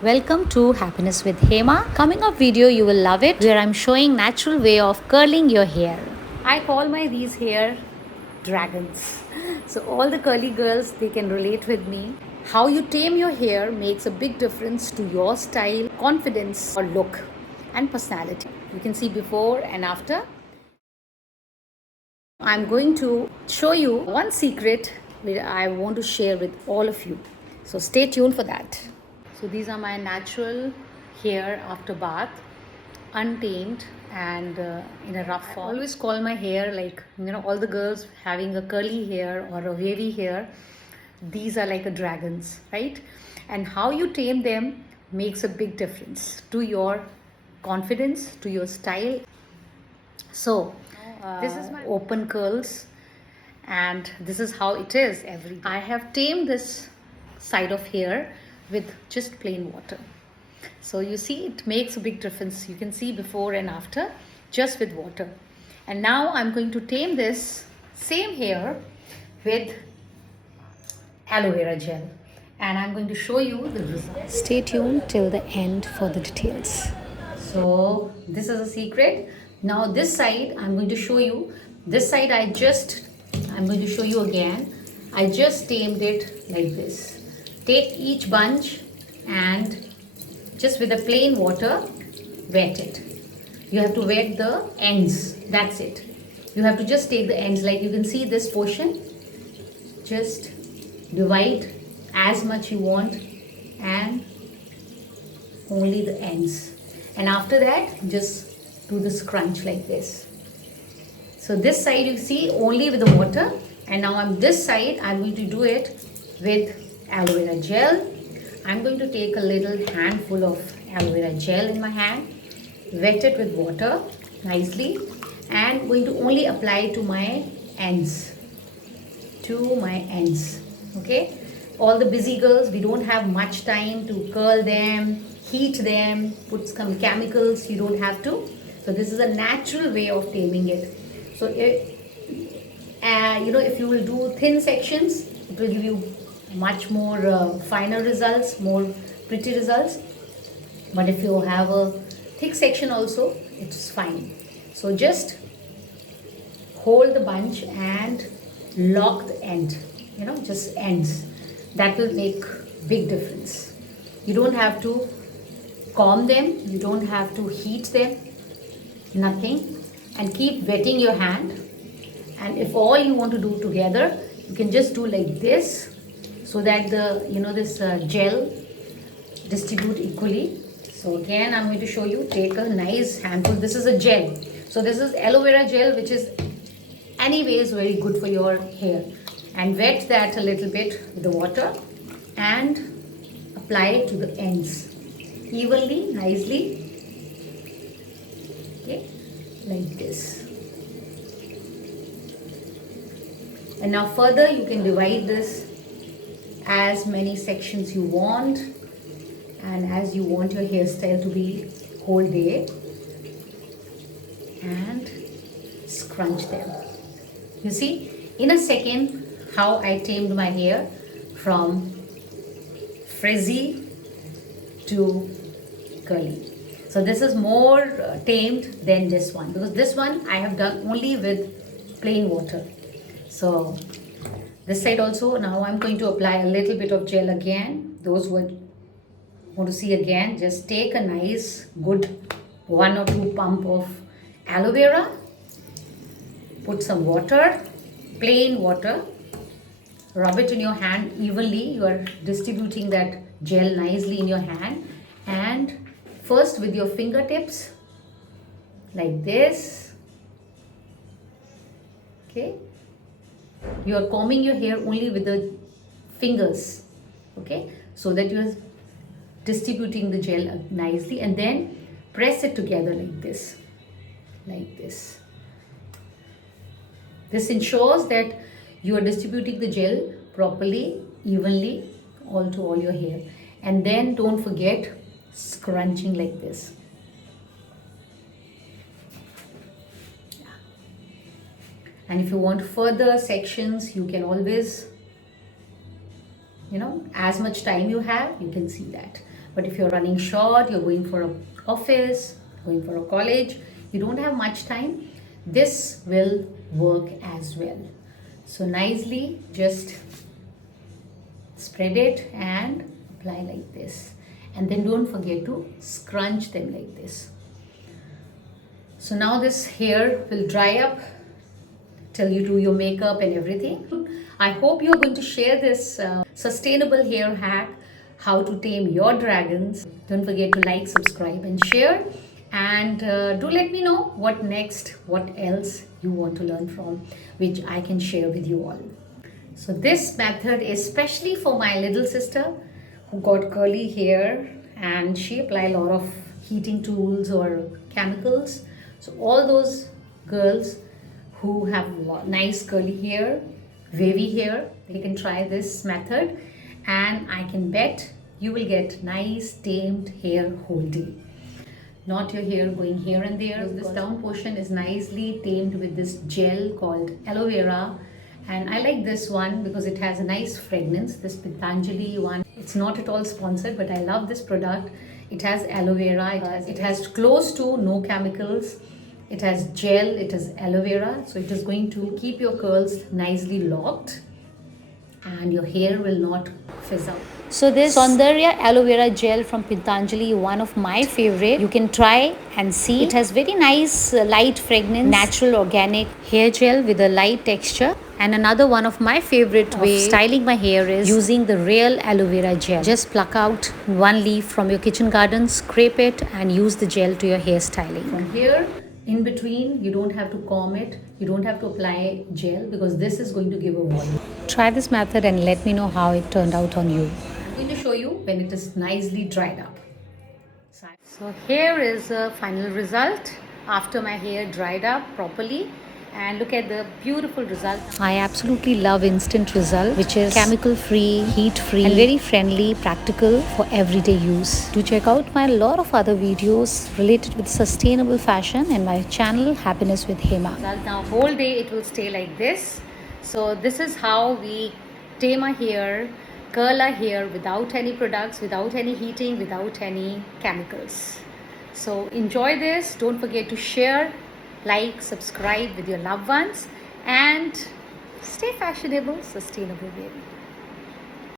Welcome to Happiness with Hema. Coming up video you will love it, where I'm showing natural way of curling your hair. I call my these hair dragons. So all the curly girls, they can relate with me. How you tame your hair makes a big difference to your style, confidence or look and personality. You can see before and after. I'm going to show you one secret which I want to share with all of you. So stay tuned for that. So these are my natural hair after bath, untamed and in a rough form. I always call my hair like, all the girls having a curly hair or a wavy hair, these are like a dragons, right? And how you tame them makes a big difference to your confidence, to your style. So this is my open curls and this is how it is every day. I have tamed this side of hair with just plain water. So you see it makes a big difference. You can see before and after just with water. And now I'm going to tame this same hair with aloe vera gel. And I'm going to show you the results. Stay tuned till the end for the details. So this is a secret. Now this side I'm going to show you. This side I'm going to show you again. I just tamed it like this. Take each bunch and just with the plain water wet it. You have to wet the ends. That's it. You have to just take the ends, like you can see this portion. Just divide as much you want and only the ends. And after that just do the scrunch like this. So this side you see only with the water, and now on this side I'm going to do it with aloe vera gel. I'm going to take a little handful of aloe vera gel in my hand, wet it with water nicely, and going to only apply to my ends. Okay, all the busy girls, we don't have much time to curl them, heat them, put some chemicals. You don't have to. So this is a natural way of taming it. So if you will do thin sections, it will give you much more finer results, more pretty results. But if you have a thick section also, it's fine. So just hold the bunch and lock the end, just ends. That will make big difference. You don't have to comb them, you don't have to heat them, nothing. And keep wetting your hand. And if all you want to do together, you can just do like this, so that this gel distribute equally. So again I'm going to show you. Take a nice handful. This is a gel. So this is aloe vera gel, which is anyways very good for your hair. And wet that a little bit with the water and apply it to the ends evenly, nicely. Okay, like this. And now further you can divide this as many sections you want, and as you want your hairstyle to be whole day, and scrunch them. You see in a second how I tamed my hair from frizzy to curly. So this is more tamed than this one, because this one I have done only with plain water. So this side also, now I'm going to apply a little bit of gel again. Those who want to see again, just take a nice good 1 or 2 pump of aloe vera, put some water, plain water, rub it in your hand evenly. You are distributing that gel nicely in your hand, and first with your fingertips like this. Okay, you are combing your hair only with the fingers, okay, so that you are distributing the gel nicely, and then press it together like this. This ensures that you are distributing the gel properly, evenly, all to all your hair. And then don't forget scrunching like this. And if you want further sections, you can always, as much time you have, you can see that. But if you're running short, you're going for an office, going for a college, you don't have much time, this will work as well. So nicely just spread it and apply like this. And then don't forget to scrunch them like this. So now this hair will dry up till you do your makeup and everything. I hope you're going to share this sustainable hair hack, how to tame your dragons. Don't forget to like, subscribe and share. And do let me know what next, what else you want to learn from, which I can share with you all. So this method is especially for my little sister who got curly hair and she applied a lot of heating tools or chemicals. So all those girls who have nice curly hair, wavy hair, they can try this method and I can bet you will get nice tamed hair whole day. Not your hair going here and there. This down portion is nicely tamed with this gel called aloe vera. And I like this one because it has a nice fragrance, this Patanjali one. It's not at all sponsored, but I love this product. It has aloe vera, it has close to no chemicals. It has gel, it has aloe vera. So it is going to keep your curls nicely locked and your hair will not fizz out. So this Saundarya aloe vera gel from Patanjali, one of my favorite. You can try and see. It has very nice light fragrance, natural organic hair gel with a light texture. And another one of my favorite way of styling my hair is using the real aloe vera gel. Just pluck out one leaf from your kitchen garden, scrape it and use the gel to your hair styling. From here, in between, you don't have to comb it, you don't have to apply gel because this is going to give a volume. Try this method and let me know how it turned out on you. I'm going to show you when it is nicely dried up. So here is the final result after my hair dried up properly. And look at the beautiful result. I absolutely love instant result, which is chemical free, heat free and very friendly, practical for everyday use. Do check out my lot of other videos related with sustainable fashion and my channel Happiness with Hema. Now whole day it will stay like this. So this is how we tame our hair, curl our hair without any products, without any heating, without any chemicals. So enjoy this. Don't forget to share, like, subscribe with your loved ones and stay fashionable, sustainable baby.